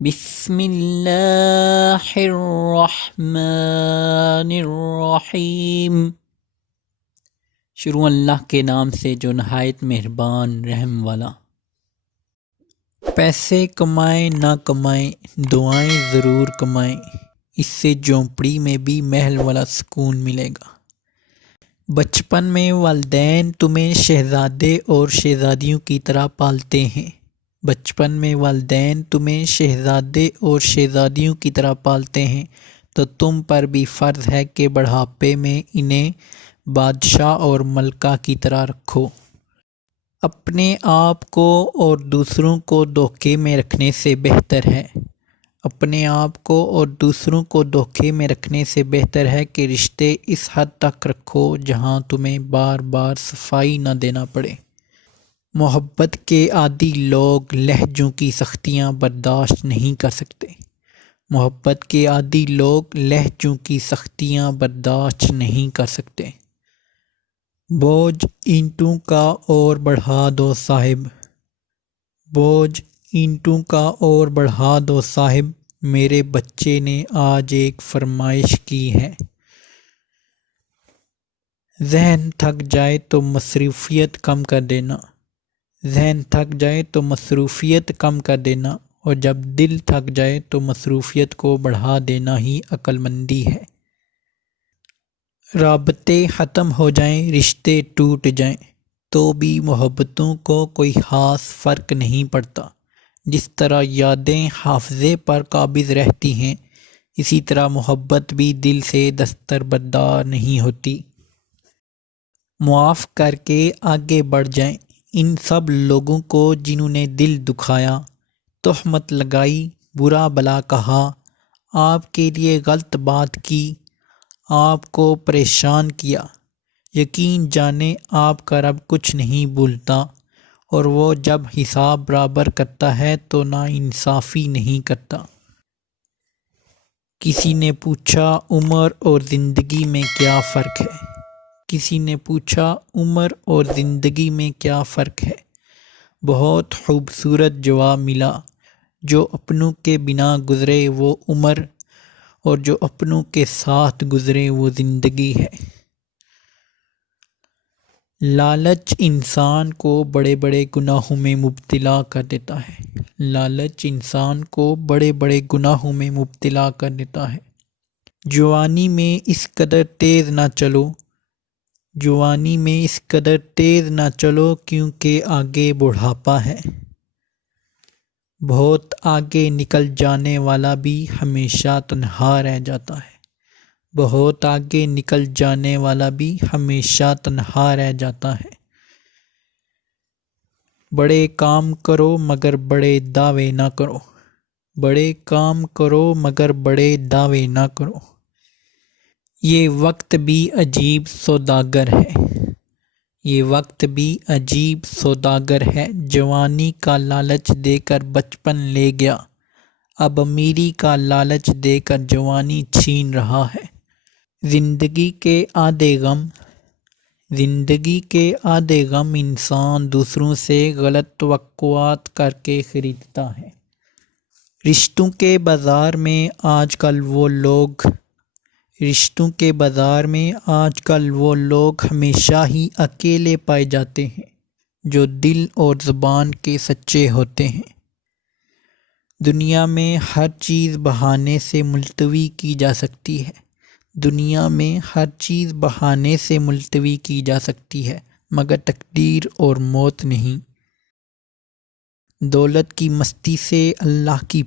بسم اللہ الرحمن الرحیم۔ شروع اللہ کے نام سے جو نہایت مہربان رحم والا۔ پیسے کمائیں نہ کمائیں دعائیں ضرور کمائیں، اس سے جھونپڑی میں بھی محل والا سکون ملے گا۔ بچپن میں والدین تمہیں شہزادے اور شہزادیوں کی طرح پالتے ہیں۔ بچپن میں والدین تمہیں شہزادے اور شہزادیوں کی طرح پالتے ہیں تو تم پر بھی فرض ہے کہ بڑھاپے میں انہیں بادشاہ اور ملکہ کی طرح رکھو۔ اپنے آپ کو اور دوسروں کو دھوکے میں رکھنے سے بہتر ہے کہ رشتے اس حد تک رکھو جہاں تمہیں بار بار صفائی نہ دینا پڑے۔ محبت کے عادی لوگ لہجوں کی سختیاں برداشت نہیں کر سکتے۔ بوجھ اینٹوں کا اور بڑھا دو صاحب، میرے بچے نے آج ایک فرمائش کی ہے۔ ذہن تھک جائے تو مصروفیت کم کر دینا اور جب دل تھک جائے تو مصروفیت کو بڑھا دینا ہی عقل مندی ہے۔ رابطے ختم ہو جائیں، رشتے ٹوٹ جائیں تو بھی محبتوں کو کوئی خاص فرق نہیں پڑتا۔ جس طرح یادیں حافظے پر قابض رہتی ہیں، اسی طرح محبت بھی دل سے دستبردار نہیں ہوتی۔ معاف کر کے آگے بڑھ جائیں ان سب لوگوں کو جنہوں نے دل دکھایا، تہمت لگائی، برا بھلا کہا، آپ کے لیے غلط بات کی، آپ کو پریشان کیا۔ یقین جانیں آپ کا رب کچھ نہیں بھولتا، اور وہ جب حساب برابر کرتا ہے تو ناانصافی نہیں کرتا۔ کسی نے پوچھا عمر اور زندگی میں کیا فرق ہے؟ بہت خوبصورت جواب ملا، جو اپنوں کے بنا گزرے وہ عمر، اور جو اپنوں کے ساتھ گزرے وہ زندگی ہے۔ لالچ انسان کو بڑے بڑے گناہوں میں مبتلا کر دیتا ہے۔ جوانی میں اس قدر تیز نہ چلو کیونکہ آگے بڑھاپا ہے۔ بہت آگے نکل جانے والا بھی ہمیشہ تنہا رہ جاتا ہے۔ بڑے کام کرو مگر بڑے دعوے نہ کرو۔ یہ وقت بھی عجیب سوداگر ہے، جوانی کا لالچ دے کر بچپن لے گیا، اب امیری کا لالچ دے کر جوانی چھین رہا ہے۔ زندگی کے آدھے غم انسان دوسروں سے غلط توقعات کر کے خریدتا ہے۔ رشتوں کے بازار میں آج کل وہ لوگ ہمیشہ ہی اکیلے پائے جاتے ہیں جو دل اور زبان کے سچے ہوتے ہیں۔ دنیا میں ہر چیز بہانے سے ملتوی کی جا سکتی ہے مگر تقدیر اور موت نہیں۔ دولت کی مستی سے اللہ کی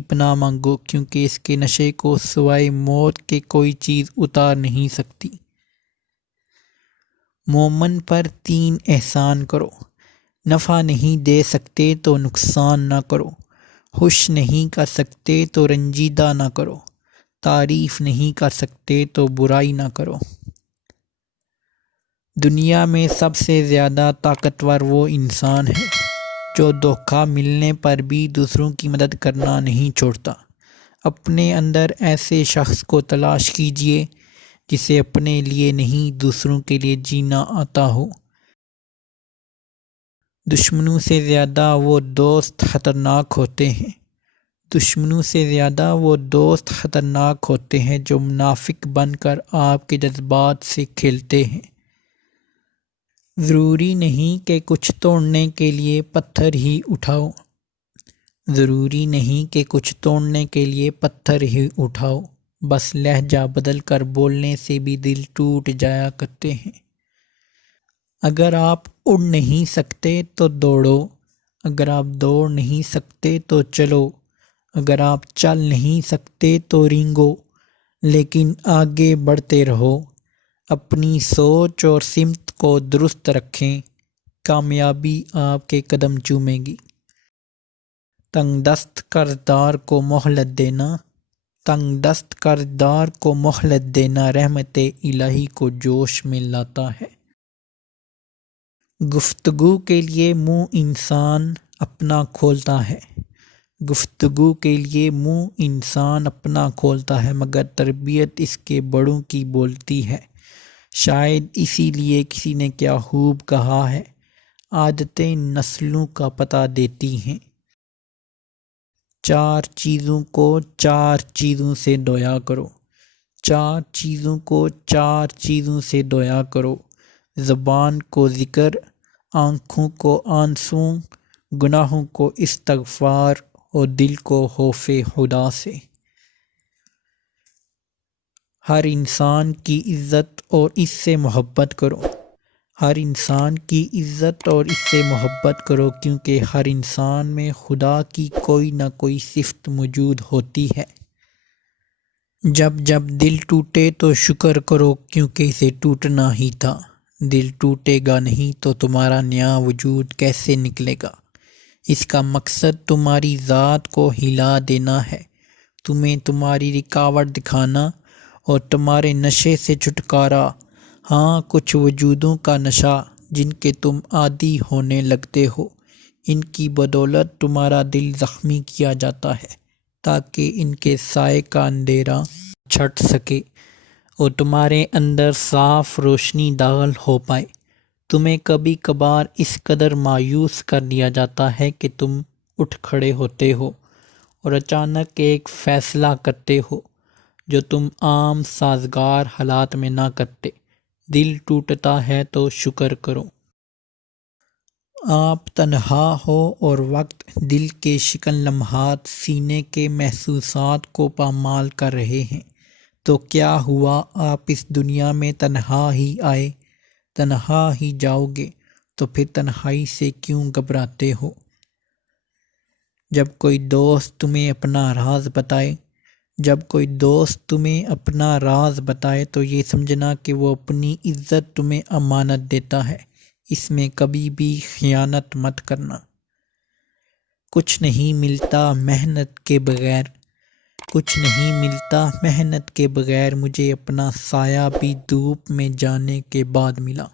پناہ مانگو کیونکہ اس کے نشے کو سوائے موت کے کوئی چیز اتار نہیں سکتی۔ مومن پر 3 احسان کرو، نفع نہیں دے سکتے تو نقصان نہ کرو، خوش نہیں کر سکتے تو رنجیدہ نہ کرو، تعریف نہیں کر سکتے تو برائی نہ کرو۔ دنیا میں سب سے زیادہ طاقتور وہ انسان ہے جو دھوکہ ملنے پر بھی دوسروں کی مدد کرنا نہیں چھوڑتا۔ اپنے اندر ایسے شخص کو تلاش کیجیے جسے اپنے لیے نہیں دوسروں کے لیے جینا آتا ہو۔ دشمنوں سے زیادہ وہ دوست خطرناک ہوتے ہیں، دشمنوں سے زیادہ وہ دوست خطرناک ہوتے ہیں جو منافق بن کر آپ کے جذبات سے کھیلتے ہیں۔ ضروری نہیں کہ کچھ توڑنے کے لیے پتھر ہی اٹھاؤ، ضروری نہیں کہ کچھ توڑنے کے لیے پتھر ہی اٹھاؤ، بس لہجہ بدل کر بولنے سے بھی دل ٹوٹ جایا کرتے ہیں۔ اگر آپ اڑ نہیں سکتے تو دوڑو، اگر آپ دوڑ نہیں سکتے تو چلو، اگر آپ چل نہیں سکتے تو رینگو، لیکن آگے بڑھتے رہو۔ اپنی سوچ اور سمت کو درست رکھیں، کامیابی آپ کے قدم چومے گی۔ تنگ دست قرضدار کو مہلت دینا، تنگ دست قرضدار کو مہلت دینا رحمت الہی کو جوش میں لاتا ہے۔ گفتگو کے لیے منہ انسان اپنا کھولتا ہے، گفتگو کے لیے منہ انسان اپنا کھولتا ہے، مگر تربیت اس کے بڑوں کی بولتی ہے۔ شاید اسی لیے کسی نے کیا خوب کہا ہے، عادتیں نسلوں کا پتہ دیتی ہیں۔ چار چیزوں کو چار چیزوں سے دھویا کرو، چار چیزوں کو چار چیزوں سے دھویا کرو، زبان کو ذکر، آنکھوں کو آنسوں، گناہوں کو استغفار اور دل کو خوف خدا سے۔ ہر انسان کی عزت اور اس سے محبت کرو، ہر انسان کی عزت اور اس سے محبت کرو، کیونکہ ہر انسان میں خدا کی کوئی نہ کوئی صفت موجود ہوتی ہے۔ جب جب دل ٹوٹے تو شکر کرو، کیونکہ اسے ٹوٹنا ہی تھا۔ دل ٹوٹے گا نہیں تو تمہارا نیا وجود کیسے نکلے گا؟ اس کا مقصد تمہاری ذات کو ہلا دینا ہے، تمہیں تمہاری رکاوٹ دکھانا اور تمہارے نشے سے چھٹکارا۔ ہاں، کچھ وجودوں کا نشہ جن کے تم عادی ہونے لگتے ہو، ان کی بدولت تمہارا دل زخمی کیا جاتا ہے تاکہ ان کے سائے کا اندھیرا چھٹ سکے اور تمہارے اندر صاف روشنی داخل ہو پائے۔ تمہیں کبھی کبھار اس قدر مایوس کر دیا جاتا ہے کہ تم اٹھ کھڑے ہوتے ہو اور اچانک ایک فیصلہ کرتے ہو جو تم عام سازگار حالات میں نہ کرتے۔ دل ٹوٹتا ہے تو شکر کرو۔ آپ تنہا ہو اور وقت دل کے شکن لمحات سینے کے محسوسات کو پامال کر رہے ہیں تو کیا ہوا، آپ اس دنیا میں تنہا ہی آئے، تنہا ہی جاؤ گے، تو پھر تنہائی سے کیوں گھبراتے ہو؟ جب کوئی دوست تمہیں اپنا راز بتائے، جب کوئی دوست تمہیں اپنا راز بتائے تو یہ سمجھنا کہ وہ اپنی عزت تمہیں امانت دیتا ہے، اس میں کبھی بھی خیانت مت کرنا۔ کچھ نہیں ملتا محنت کے بغیر، کچھ نہیں ملتا محنت کے بغیر، مجھے اپنا سایہ بھی دھوپ میں جانے کے بعد ملا۔